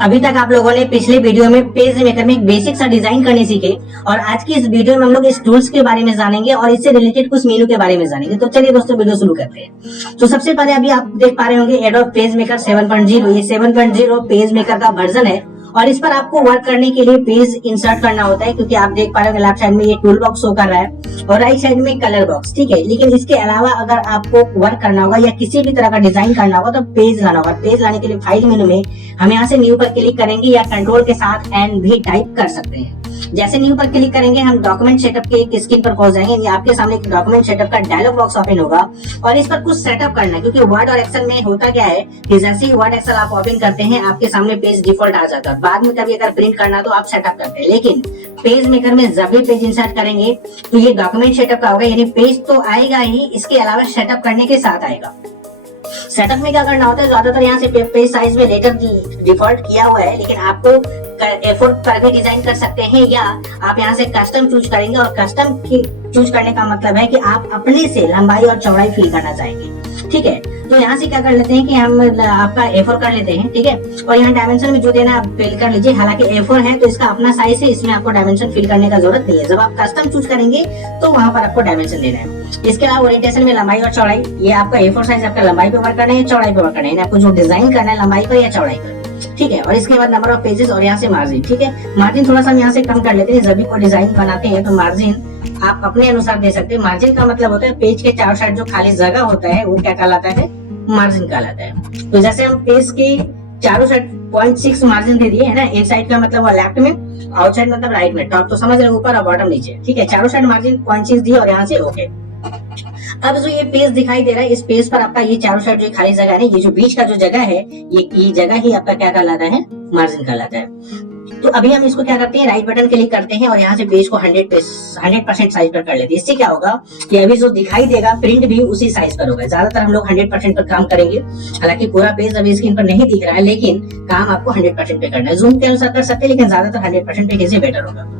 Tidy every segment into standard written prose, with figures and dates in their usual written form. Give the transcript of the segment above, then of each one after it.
अभी तक आप लोगों ने पिछले वीडियो में पेज मेकर में एक बेसिक सा डिजाइन करने सीखे और आज की इस वीडियो में हम लोग इस टूल्स के बारे में जानेंगे और इससे रिलेटेड कुछ मेनू के बारे में जानेंगे। तो चलिए दोस्तों वीडियो शुरू करते हैं। तो सबसे पहले अभी आप देख पा रहे होंगे एडोब पेज मेकर 7.0। ये 7.0 पेज मेकर का वर्जन है और इस पर आपको वर्क करने के लिए पेज इंसर्ट करना होता है, क्योंकि आप देख पा रहे हो लेफ्ट साइड में ये टूल बॉक्स शो कर रहा है और राइट साइड में कलर बॉक्स। ठीक है, लेकिन इसके अलावा अगर आपको वर्क करना होगा या किसी भी तरह का डिजाइन करना होगा तो पेज लाना होगा। पेज लाने के लिए फाइल मेनू में हम यहाँ से न्यू पर क्लिक करेंगे या कंट्रोल के साथ एन भी टाइप कर सकते हैं। जैसे न्यू पर क्लिक करेंगे हम डॉक्यूमेंट सेटअप के एक स्क्रीन पर पहुंच जाएंगे। आपके सामने एक डॉक्यूमेंट सेटअप का डायलॉग बॉक्स ओपन होगा और इस पर कुछ सेटअप करना है, क्योंकि वर्ड और एक्सेल में होता क्या है कि जैसे ही वर्ड एक्सेल आप ओपन करते हैं आपके सामने पेज डिफॉल्ट आ जाता है। बाद में कभी अगर प्रिंट करना तो आप सेटअप करते हैं, लेकिन पेज मेकर में जब भी पेज इंसर्ट करेंगे तो ये डॉक्यूमेंट सेटअप का होगा, यानी पेज तो आएगा ही, इसके अलावा सेटअप करने के साथ आएगा। सेटअप में क्या करना होता है, ज्यादातर यहाँ से पेज साइज में लेटर डिफॉल्ट किया हुआ है, लेकिन आपको A4 पर भी डिजाइन कर सकते हैं या आप यहाँ से कस्टम चूज करेंगे। और कस्टम चूज करने का मतलब है कि आप अपने से लंबाई और चौड़ाई फिल करना चाहेंगे। ठीक है, तो यहाँ से क्या कर लेते हैं कि हम आपका A4 कर लेते हैं। ठीक है, और यहाँ डायमेंशन में जो देना आप फिल कर लीजिए। हालांकि A4 है तो इसका अपना साइज है, इसमें आपको डायमेंशन फिल करने का जरूरत नहीं है। जब आप कस्टम चूज करेंगे तो वहां पर आपको डायमेंशन देना है। इसके अलावा ओरिएंटेशन में लंबाई और चौड़ाई, ये आपका A4 साइज आपका लंबाई पे वर्क करना है, चौड़ाई पे वर्क करना है, आपको जो डिजाइन करना है लंबाई पर या चौड़ाई पर। ठीक है, और इसके बाद नंबर ऑफ पेजेस और यहाँ से मार्जिन। ठीक है, मार्जिन थोड़ा सा हम यहाँ से कम कर लेते हैं। जब भी कोई डिजाइन बनाते हैं तो मार्जिन आप अपने अनुसार दे सकते हैं। मार्जिन का मतलब होता है पेज के चारों साइड जो खाली जगह होता है वो क्या कहलाता है, मार्जिन कहलाता है। तो जैसे हम पेज के चारों साइड 0.6 मार्जिन दे दिए है ना, एक साइड का मतलब लेफ्ट में, आउटसाइड मतलब राइट में, टॉप तो समझ रहे ऊपर और बॉटम नीचे। ठीक है, चारों साइड मार्जिन 0.6 दिए और यहाँ से ओके। अब जो ये पेज दिखाई दे रहा है, इस पेज पर आपका ये चारों साइड जो खाली जगह है, ये जो बीच का जो जगह है, ये जगह ही आपका क्या कहलाता है, मार्जिन कहलाता है। तो अभी हम इसको क्या करते हैं, राइट बटन क्लिक करते हैं और यहाँ से पेज को 100% साइज पर कर लेते हैं। इससे क्या होगा कि अभी जो दिखाई देगा प्रिंट भी उसी साइज पर होगा। ज्यादातर हम लोग 100% पर काम करेंगे। हालांकि पूरा पेज अभी स्क्रीन पर नहीं दिख रहा है, लेकिन काम आपको 100% पे करना है। जूम के अनुसार कर सकते हैं, लेकिन ज्यादातर 100% पे कैसे बेटर होगा।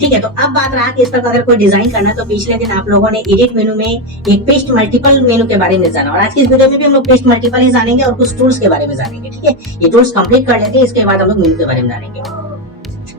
ठीक है, तो अब बात रहा कि इस पर अगर कोई डिजाइन करना है तो पिछले दिन आप लोगों ने एडिट मेनू में एक पेस्ट मल्टीपल मेनू के बारे में जाना और आज की इस वीडियो में भी हम लोग पेस्ट मल्टीपल ही जानेंगे और कुछ टूल्स के बारे में जानेंगे। ठीक है, ये टूल्स कंप्लीट कर लेते हैं, इसके बाद हम लोग मेनू के बारे में जानेंगे।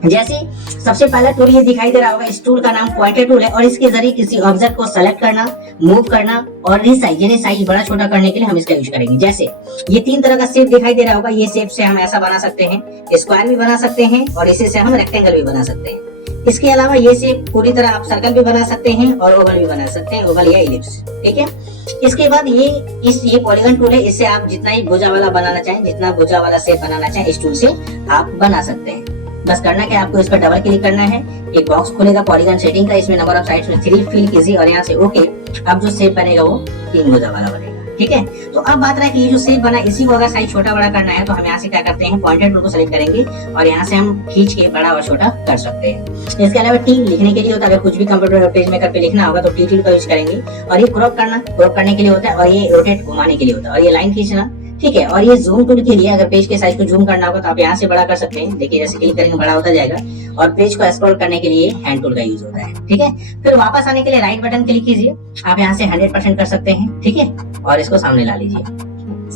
जैसे सबसे पहला टूल ये दिखाई दे रहा होगा, इस टूल का नाम पॉइंटर टूल है और इसके जरिए किसी ऑब्जेक्ट को सेलेक्ट करना, मूव करना और रीसाइज यानी साइज बड़ा छोटा करने के लिए हम इसका यूज करेंगे। जैसे ये 3 तरह का शेप दिखाई दे रहा होगा, ये शेप से हम ऐसा बना सकते हैं, स्क्वायर भी बना सकते हैं और इसी से हम रेक्टेंगल भी बना सकते हैं। इसके अलावा ये शेप पूरी तरह आप सर्कल भी बना सकते हैं और ओवल भी बना सकते हैं, ओवल या इलिप्स। ठीक है, इसके बाद ये पॉलीगन टूल है, इससे आप जितना ही भुजा वाला बनाना चाहें, जितना भुजा वाला शेप बनाना चाहें, इस टूल से आप बना सकते हैं। बस करना क्या, आपको इस पर डबल क्लिक करना है, एक बॉक्स खुलेगा पॉलीगन सेटिंग का, इसमें नंबर ऑफ साइड्स में 3 फिल कीजिए और यहाँ से ओके। अब जो शेप बनेगा वो 3 भुजा वाला बनेगा। ठीक है, तो अब बात रहा है कि ये जो शेप बना इसी को अगर साइज छोटा बड़ा करना है तो हम यहाँ से क्या करते हैं, पॉइंटर टूल को सेलेक्ट करेंगे और यहाँ से हम खींच के बड़ा और छोटा कर सकते हैं। इसके अलावा टी लिखने के लिए होता है, अगर कुछ भी कंप्यूटर पेज मेकर पे लिखना होगा तो टी टूल का यूज करेंगे। और ये क्रॉप करने के लिए होता है और ये रोटेट घुमाने के लिए होता है और ये लाइन खींचना। ठीक है, और ये जूम टूल के लिए अगर पेज के साइज को जूम करना होगा तो आप यहाँ से बड़ा कर सकते हैं। देखिए जैसे क्लिक करेंगे बड़ा होता जाएगा। और पेज को स्क्रॉल करने के लिए हैंड टूल का यूज होता है। ठीक है, फिर वापस आने के लिए राइट बटन क्लिक कीजिए, आप यहाँ से 100% कर सकते हैं। ठीक है, और इसको सामने ला लीजिए।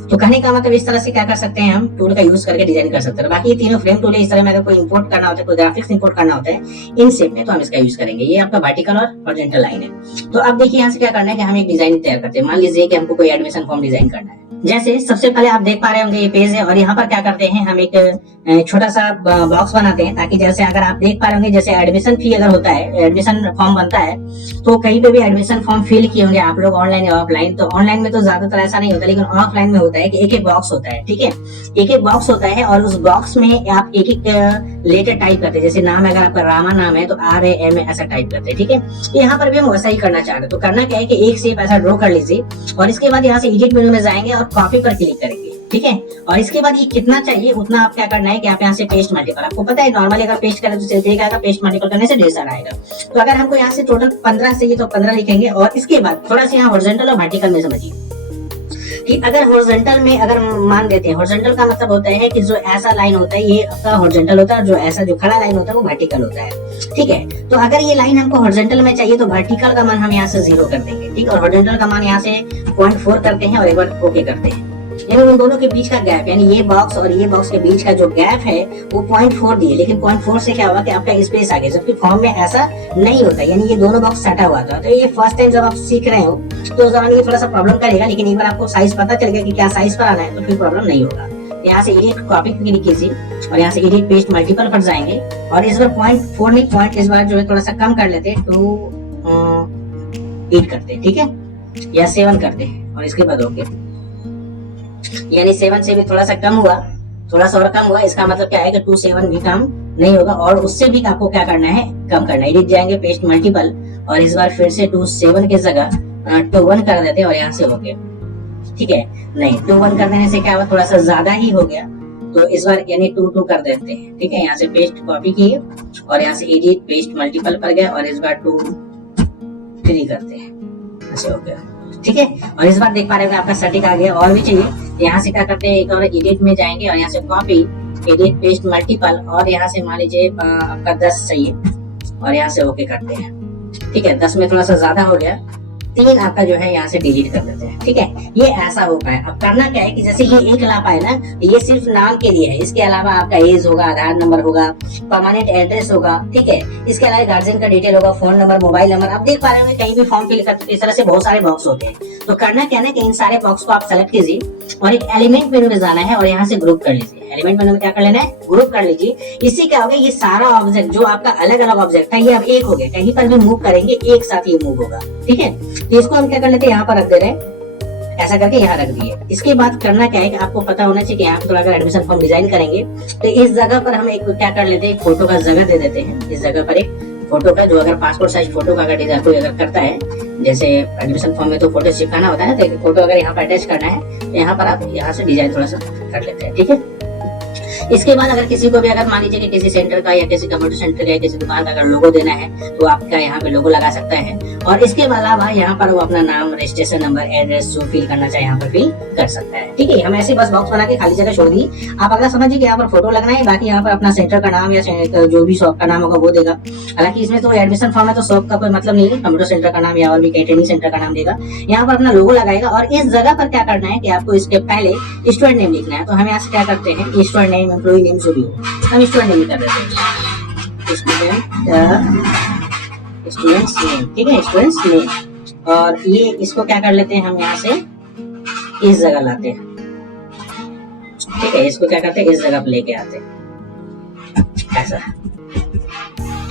तो कहने का मतलब इस तरह से क्या कर सकते हैं, हम टूल का यूज करके डिजाइन कर सकते हैं। बाकी ये तीनों फ्रेम टूल है, इस तरह में अगर कोई इंपोर्ट करना होता है, कोई ग्राफिक्स इंपोर्ट करना होता है इन शेप में तो हम इसका यूज करेंगे। ये आपका वर्टिकल और हॉरिजॉन्टल लाइन है। तो अब देखिए यहाँ से क्या करना है कि हम एक डिजाइन तैयार करते हैं। मान लीजिए कि हमको कोई एडमिशन फॉर्म डिजाइन करना है। जैसे सबसे पहले आप देख पा रहे होंगे ये पेज है और यहाँ पर क्या करते हैं, हम एक छोटा सा बॉक्स बनाते हैं, ताकि जैसे अगर आप देख पा रहे होंगे जैसे एडमिशन फी अगर होता है, एडमिशन फॉर्म बनता है तो कहीं पे भी एडमिशन फॉर्म फिल किए होंगे आप लोग ऑनलाइन या ऑफलाइन। तो ऑनलाइन में तो ज्यादातर ऐसा नहीं होता, लेकिन ऑफलाइन में होता है कि एक एक बॉक्स होता है। ठीक है, एक एक बॉक्स होता है और उस बॉक्स में आप एक एक लेटर टाइप करते हैं। जैसे नाम अगर आपका रामा नाम है तो RAM ऐसा टाइप करते हैं। ठीक है, यहाँ पर भी हम वैसा ही करना चाह रहे हैं। तो करना क्या है कि एक शेप ऐसा ड्रॉ कर लीजिए और इसके बाद यहाँ से एडिट मेनू में जाएंगे और कॉपी पर क्लिक करेंगे। ठीक है, और इसके बाद ये कितना चाहिए उतना आप क्या करना है कि आप यहाँ से पेस्ट मल्टीपल, आपको पता है नॉर्मली अगर पेस्ट करें तो देख आएगा, पेस्ट मल्टीपल करने से ढेर सारा आएगा। तो अगर हमको यहाँ से टोटल 15 चाहिए तो 15 लिखेंगे। और इसके बाद थोड़ा सा यहाँ हॉरिजॉन्टल और वर्टिकल में समझिए कि अगर हॉरिजॉन्टल में अगर मान देते हैं, हॉरिजॉन्टल का मतलब होता है कि जो ऐसा लाइन होता है ये आपका हॉरिजॉन्टल होता है और जो ऐसा जो खड़ा लाइन होता है वो वर्टिकल होता है। ठीक है, तो अगर ये लाइन हमको हॉरिजॉन्टल में चाहिए तो वर्टिकल का मान हम यहाँ से 0 कर देंगे। ठीक, और हॉरिजॉन्टल का मान यहाँ से 0.4 करते हैं और एक बार ओके करते हैं। यानी उन दोनों के बीच का गैप, यानी ये बॉक्स और ये बॉक्स के बीच का जो गैप है वो 0.4 दिए, लेकिन 0.4 से क्या होगा कि आपका स्पेस आ गया, जबकि फॉर्म में ऐसा नहीं होता, यानी ये दोनों बॉक्स सटा हुआ था। तो ये फर्स्ट टाइम जब आप सीख रहे हो तो उस दौरान ये थोड़ा सा प्रॉब्लम करेगा, लेकिन एक बार आपको साइज पता चल गया कि क्या साइज पर आना है तो फिर प्रॉब्लम नहीं होगा। यहाँ से एडिट कॉपी क्लिक कीजिए और यहाँ से एडिट पेस्ट मल्टीपल पर जाएंगे और इस बार 0.4 नहीं, पॉइंट इस बार जो है थोड़ा सा कम कर लेते हैं, 8 करते हैं, ठीक है, या 7 करते हैं और इसके बाद ओके, यानी 7 से भी थोड़ा सा कम हुआ, थोड़ा सा और कम हुआ, इसका मतलब क्या है कि 2.7 भी कम नहीं होगा और उससे भी आपको क्या करना है, कम करना है। एडिट जाएंगे पेस्ट मल्टीपल और इस बार फिर से 2.7 की जगह 2.1 कर देते हैं और यहाँ से ओके, ठीक है, नहीं 2.1 कर देने से क्या हुआ, थोड़ा सा ज्यादा ही हो गया, तो इस बार यानी 2.2 कर देते हैं, ठीक है। यहाँ से पेस्ट कॉपी किए और यहाँ से एडिट पेस्ट मल्टीपल पर गए और इस बार 2.3 करते हैं, ऐसे हो गया, ठीक है। और इस बार देख पा रहे हो आपका सटीक आ गया। और भी चाहिए, यहाँ से क्या करते हैं, एक और एडिट में जाएंगे और यहाँ से कॉपी एडिट पेस्ट मल्टीपल और यहाँ से मान लीजिए आपका 10 चाहिए और यहाँ से ओके करते हैं, ठीक है। 10 में थोड़ा सा ज्यादा हो गया, 3 आपका जो है यहाँ से डिलीट कर देते हैं, ठीक है। ये ऐसा हो पाए। अब करना क्या है कि जैसे ये एक ला पाए ना, ये सिर्फ नाम के लिए है, इसके अलावा आपका एज होगा, आधार नंबर होगा, परमानेंट एड्रेस होगा, ठीक है, इसके अलावा गार्जियन का डिटेल होगा, फोन नंबर, मोबाइल नंबर। आप देख पा रहे होंगे कहीं भी फॉर्म फिल करते इस तरह से बहुत सारे बॉक्स होते हैं। तो करना क्या है कि इन सारे बॉक्स को आप सेलेक्ट कीजिए और एक एलिमेंट मेनू में जाना है और यहाँ से ग्रुप कर लीजिए। एलिमेंट मेनू में क्या कर लेना है, ग्रुप कर लीजिए। इससे क्या होगा, ये सारा ऑब्जेक्ट जो आपका अलग अलग ऑब्जेक्ट था ये अब एक हो गया, कहीं पर भी मूव करेंगे एक साथ ये मूव होगा, ठीक है। तो इसको हम क्या कर लेते हैं, यहाँ पर रख दे रहे हैं, ऐसा करके यहाँ रख दिए। इसके बाद करना क्या है कि आपको पता होना चाहिए कि यहाँ पर अगर एडमिशन फॉर्म डिजाइन करेंगे तो इस जगह पर हम एक क्या कर लेते हैं, फोटो का जगह दे देते हैं। इस जगह पर एक फोटो का, जो अगर पासपोर्ट साइज फोटो का अगर डिजाइन कोई अगर करता है, जैसे एडमिशन फॉर्म में तो फोटो चिपकाना होता है ना, तो फोटो अगर यहाँ पर अटैच करना है तो यहाँ पर आप यहाँ से डिजाइन थोड़ा सा कर लेते हैं, ठीक है। इसके बाद अगर किसी को भी अगर मान लीजिए कि किसी सेंटर का या किसी कंप्यूटर सेंटर का या किसी दुकान का अगर लोगो देना है तो आपका यहाँ पे लोगो लगा सकता है। और इसके अलावा यहाँ पर वो अपना नाम, रजिस्ट्रेशन नंबर, एड्रेस जो फिल करना चाहे यहाँ पर फिल कर सकता है, ठीक है। हम ऐसे बस बॉक्स बना के खाली जगह छोड़ दी। आप अगला समझिए कि यहाँ पर फोटो लगना है, बाकी यहाँ पर अपना सेंटर का नाम या जो भी शॉप का नाम होगा वो देगा। हालांकि इसमें तो एडमिशन फॉर्म है तो शॉप का कोई मतलब नहीं है, कंप्यूटर सेंटर का नाम या और भी कहीं ट्रेनिंग सेंटर का नाम देगा। यहाँ पर अपना लोगो लगाएगा और इस जगह पर क्या करना है कि आपको इसके पहले स्टूडेंट नेम लिखना है। तो हम यहाँ से क्या करते हैं, स्टूडेंट नेम, एम्प्लॉई नेम जो भी हो, हम स्टूडेंट नेम कर देते हैं, स्टूडेंट्स नेम, ठीक है, स्टूडेंट्स नेम। और ये इसको क्या कर लेते हैं, हम यहाँ से इस जगह लाते हैं, ठीक है, इसको क्या करते हैं, इस जगह पे लेके आते हैं, ऐसा,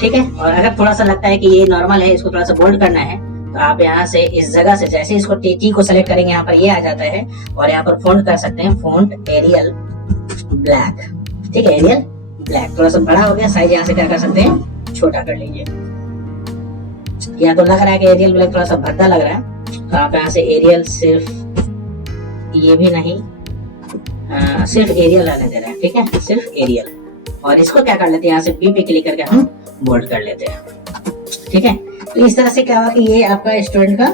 ठीक है। और अगर थोड़ा सा लगता है कि ये नॉर्मल है, इसको थोड़ा सा बोल्ड करना है, तो आप यहाँ से इस जगह से जैसे इसको टी को सेलेक्ट करेंगे, यहाँ पर ये आ जाता है और यहाँ पर फॉन्ट कर सकते हैं, फॉन्ट एरियल ब्लैक, ठीक है, एरियल ब्लैक। थोड़ा सा बड़ा हो गया, साइज यहाँ से क्या कर सकते हैं, छोटा कर लीजिए। यहाँ तो लग रहा है कि एरियल ब्लैक थोड़ा सा भद्दा लग रहा है, तो आप यहाँ से एरियल सिर्फ ये भी नहीं, सिर्फ एरियल आने दे रहे हैं, ठीक है, सिर्फ एरियल। और इसको क्या कर लेते हैं, यहाँ से बी पे क्लिक करके हम बोल्ड कर लेते हैं, ठीक है। तो इस तरह से क्या हुआ कि ये आपका स्टूडेंट का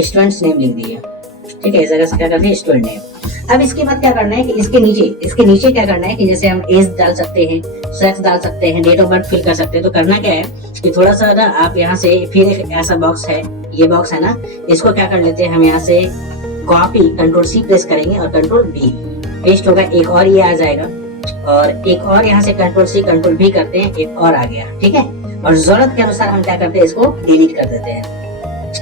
स्टूडेंट्स नेम लिख दिया, ठीक है, इस जगह से क्या करते हैं, स्टूडेंट नेम। अब इसके बाद क्या करना है कि इसके नीचे क्या करना है कि जैसे हम एज डाल सकते हैं, सेक्स डाल सकते हैं, डेट ऑफ बर्थ फिल कर सकते हैं। तो करना क्या है कि थोड़ा सा ना आप यहाँ से फिर एक ऐसा बॉक्स है, ये बॉक्स है ना, इसको क्या कर लेते हैं, हम यहाँ से कॉपी Ctrl+C प्रेस करेंगे और Ctrl+V पेस्ट होगा, एक और ये आ जाएगा और एक और यहाँ से Ctrl+C Ctrl+V करते हैं, एक और आ गया, ठीक है। और जरूरत के अनुसार हम क्या करते हैं, इसको डिलीट कर देते हैं।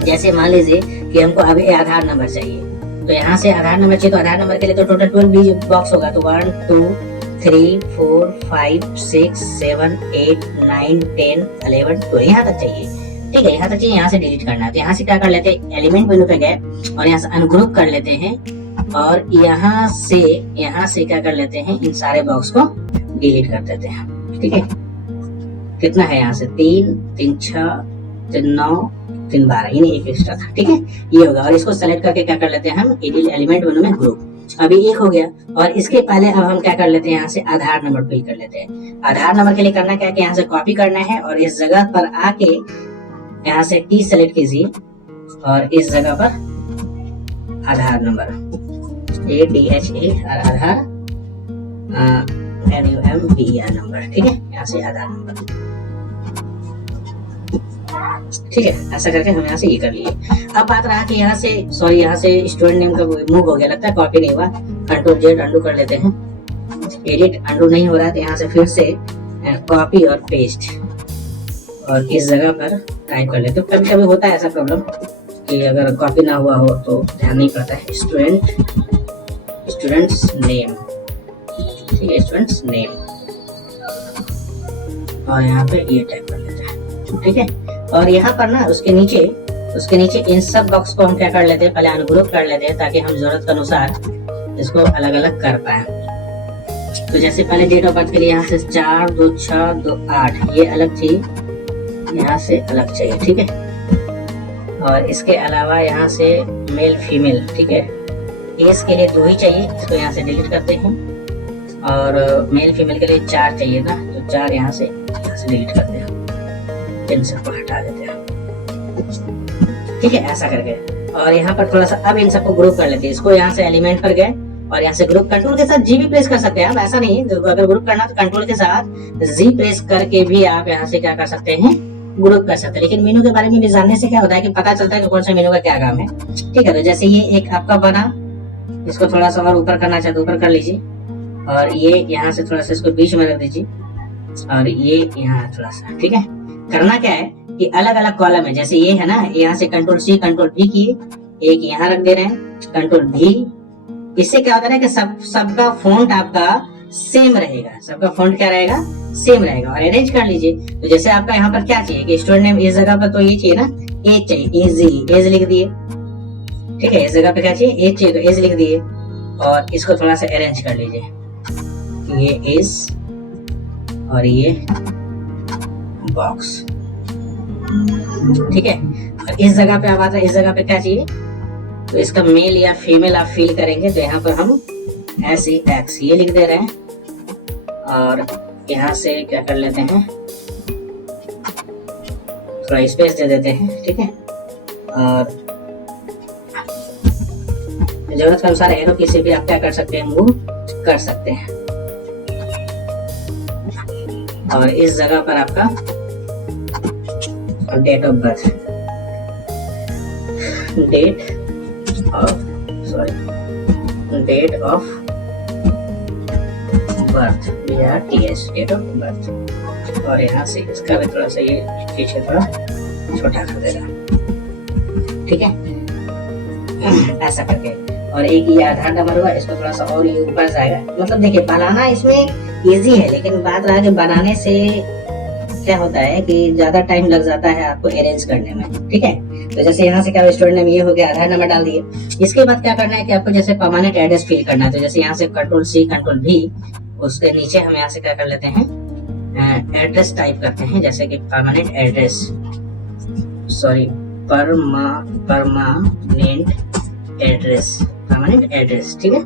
जैसे मान लीजिए कि हमको अभी आधार नंबर चाहिए, तो यहाँ से आधार नंबर चाहिए, तो आधार नंबर के लिए तो टोटल 12 बॉक्स होगा, तो 1 2 3 4 5 6 7 8 9 10 11 12 यहाँ तक चाहिए, ठीक है, यहाँ तक चाहिए, यहाँ से डिलीट करना है। तो यहाँ से क्या कर लेते हैं, एलिमेंट मेनू पे गए और यहाँ से अनग्रुप कर लेते हैं और यहाँ से क्या कर लेते हैं, इन सारे बॉक्स को डिलीट कर देते हैं, ठीक है। कितना है, यहाँ से 3 3 6 3 9 3 12, ये एक एक्स्ट्रा था, ठीक है, ये होगा। और इसको सेलेक्ट करके क्या कर लेते हैं, हम एलिमेंट मेनू में ग्रुप, अभी एक हो गया। और इसके पहले अब हम क्या कर लेते हैं, यहाँ से आधार नंबर फिल कर लेते हैं। आधार नंबर के लिए करना क्या है कि यहाँ से कॉपी करना है और इस जगह पर आके यहाँ से टी सेलेक्ट कीजिए और इस जगह पर आधार नंबर ADHA आधार NUMBER नंबर, ठीक है, यहाँ से आधार नंबर ठीक है, ऐसा करके हम यहाँ से ये कर लिए। अब बात रहा कि यहाँ से यहाँ से स्टूडेंट नेम का मूव हो गया, लगता है कॉपी नहीं हुआ। कंट्रोल जेड अंडू कर लेते हैं, एडिट अंडू नहीं हो रहा है, तो यहाँ से फिर से कॉपी और पेस्ट और इस जगह पर टाइप कर लेते हैं। कभी कभी होता है ऐसा प्रॉब्लम कि अगर कॉपी ना हुआ हो तो ध्यान नहीं पड़ता है। स्टूडेंट्स नेम, ठीक है, स्टूडेंट्स नेम, और यहाँ पे ये टाइप कर लेते हैं, ठीक है। और यहाँ पर ना उसके नीचे इन सब बॉक्स को हम क्या कर लेते हैं, पहले अनग्रुप कर लेते हैं ताकि हम जरूरत के अनुसार इसको अलग अलग कर पाए। तो जैसे पहले डेट ऑफ बर्थ के लिए यहाँ से 4-2-6-2-8 ये अलग चाहिए, यहाँ से अलग चाहिए, ठीक है। और इसके अलावा यहाँ से मेल फीमेल, ठीक है, एज के लिए 2 ही चाहिए, इसको यहाँ से डिलीट करते हैं। और मेल फीमेल के लिए 4 चाहिए था, तो 4 यहाँ से डिलीट करते हैं, इन सबको हटा देते हैं, ठीक है, ऐसा करके। और यहाँ पर थोड़ा सा अब इन सबको ग्रुप कर लेते हैं। इसको यहाँ से एलिमेंट पर गए और यहाँ से ग्रुप कंट्रोल के साथ जी भी प्रेस कर सकते हैं आप, ऐसा नहीं है। अगर ग्रुप करना तो कंट्रोल के साथ जी प्रेस करके भी आप यहाँ से क्या कर सकते हैं, ग्रुप कर सकते हैं। लेकिन मेनू के बारे में भी जानने से क्या होता है कि पता चलता है कि कौन सा मेनू का क्या काम है, ठीक है। तो जैसे ये एक आपका बना, इसको थोड़ा सा और ऊपर करना चाहते ऊपर कर लीजिए, और ये यहाँ से थोड़ा सा इसको बीच में रख दीजिए, और ये यहाँ थोड़ा सा, ठीक है। करना क्या है कि अलग अलग कॉलम है, जैसे ये है ना, यहाँ से कंट्रोल सी कंट्रोल वी किए, एक यहाँ रख दे रहे हैं, कंट्रोल भी। इससे क्या होता है कि सबका फॉन्ट आपका सेम रहेगा, सबका फॉन्ट क्या रहेगा, सेम रहेगा। और अरेंज कर लीजिए। तो जैसे आपका यहाँ पर क्या चाहिए कि स्टूडेंट नेम इस जगह पर तो ये चाहिए ना, एज चाहिए, एज लिख दिए, ठीक है। इस जगह पे क्या चाहिए, एज चाहिए, तो एज लिख दिए। और इसको थोड़ा सा अरेंज कर लीजिए, ये एज और ये बॉक्स, ठीक है। और इस जगह पे आप आता है, इस जगह पे क्या चाहिए, तो इसका मेल या फीमेल आप फील करेंगे, तो यहाँ पर हम SEX ये लिख दे रहे हैं। और यहाँ से क्या कर लेते हैं, थोड़ा स्पेस दे देते हैं, ठीक है। और जरूरत के अनुसार एरो की से भी आप क्या कर सकते हैं, मूव कर सकते हैं। और इस जगह पर आपका date of birth, date of birth, BRTH, date of birth. और यहाँ से इसका भी थोड़ा सा ये पीछे थोड़ा छोटा कर देना, ठीक है, ऐसा करके। और एक ये आधार नंबर हुआ, इसको थोड़ा सा और ये ऊपर जाएगा। मतलब देखिए बनाना इसमें इजी है, लेकिन बात रहा कि बनाने से क्या होता है कि ज्यादा टाइम लग जाता है आपको अरेंज करने में, ठीक है। तो जैसे यहाँ से क्या स्टूडेंट नेम ये हो गया, आधार नंबर डाल दिए। इसके बाद क्या करना है कि आपको जैसे परमानेंट एड्रेस फिल करना है, तो जैसे यहाँ से कंट्रोल सी कंट्रोल भी, उसके नीचे हम यहाँ से क्या कर लेते हैं, एड्रेस टाइप करते हैं, जैसे कि permanent address, sorry permanent address, ठीक है।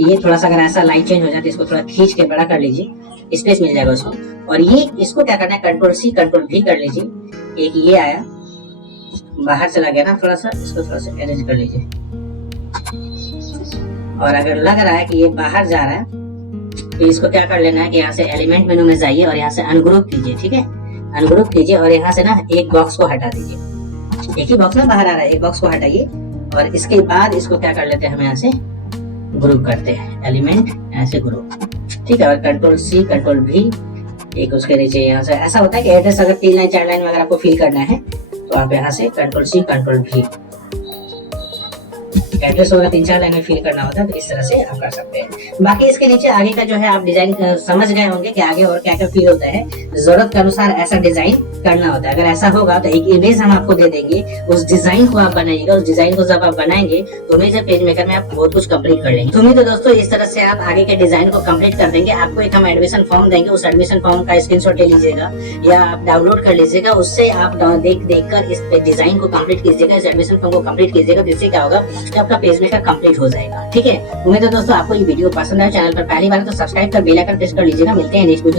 ये थोड़ा सा अगर ऐसा लाइन चेंज हो जाती है, इसको थोड़ा खींच के बड़ा कर लीजिए, स्पेस मिल जाएगा उसको। और ये इसको क्या करना है, कंट्रोल सी कंट्रोल भी कर लीजिए। एक ये आया, बाहर चला गया ना, थोड़ा सा इसको थोड़ा सा अरेंज कर लीजिए। और अगर लग रहा है कि ये बाहर जा रहा है, तो इसको क्या कर लेना है कि यहाँ से एलिमेंट मेनू में जाइए और यहाँ से अनग्रुप कीजिए, ठीक है। अनग्रुप कीजिए और यहाँ से ना एक बॉक्स को हटा दीजिए। एक ही बॉक्स में बाहर आ रहा है, एक बॉक्स को हटाइए। और इसके बाद इसको क्या कर लेते हैं, हम यहाँ से ग्रुप करते हैं, एलिमेंट ऐसे ग्रुप, ठीक है। और कंट्रोल सी कंट्रोल भी, एक उसके नीचे यहाँ से ऐसा होता है कि एड्रेस अगर 3 लाइन 4 लाइन वगैरह आपको फिल करना है, तो आप यहाँ से कंट्रोल सी कंट्रोल भी, एड्रेस वगैरह 3-4 लाइन में फिल करना होता है, तो इस तरह से आप कर सकते हैं। बाकी इसके नीचे आगे का जो है आप डिजाइन समझ गए होंगे कि आगे और क्या क्या फील होता है। जरूरत के अनुसार ऐसा डिजाइन करना होता है। अगर ऐसा होगा तो एक इमेज हम आपको दे देंगे, उस डिजाइन को आप बनाइएगा। उस डिजाइन को जब आप बनाएंगे तो इमेज पेज मेकर में आप बहुत कुछ कंप्लीट कर लेंगे। तो उम्मीद है दोस्तों इस तरह से आप आगे के डिजाइन को कंप्लीट कर देंगे। आपको एक हम एडमिशन फॉर्म देंगे, उस एडमिशन फॉर्म का स्क्रीनशॉट ले लीजिएगा या आप डाउनलोड कर लीजिएगा। उससे आप देख कर इस डिजाइन को कंप्लीट कीजिएगा, इस एडमिशन फॉर्म को कंप्लीट कीजिएगा। जिससे क्या होगा कि आपका पेज मेकर कंप्लीट हो जाएगा, ठीक है। उम्मीद है दोस्तों आपको ये वीडियो पसंद आया। चैनल पर पहली बार तो सब्सक्राइब कर बेल आइकन प्रेस कर लीजिएगा। मिलते हैं नेक्स्ट वीडियो।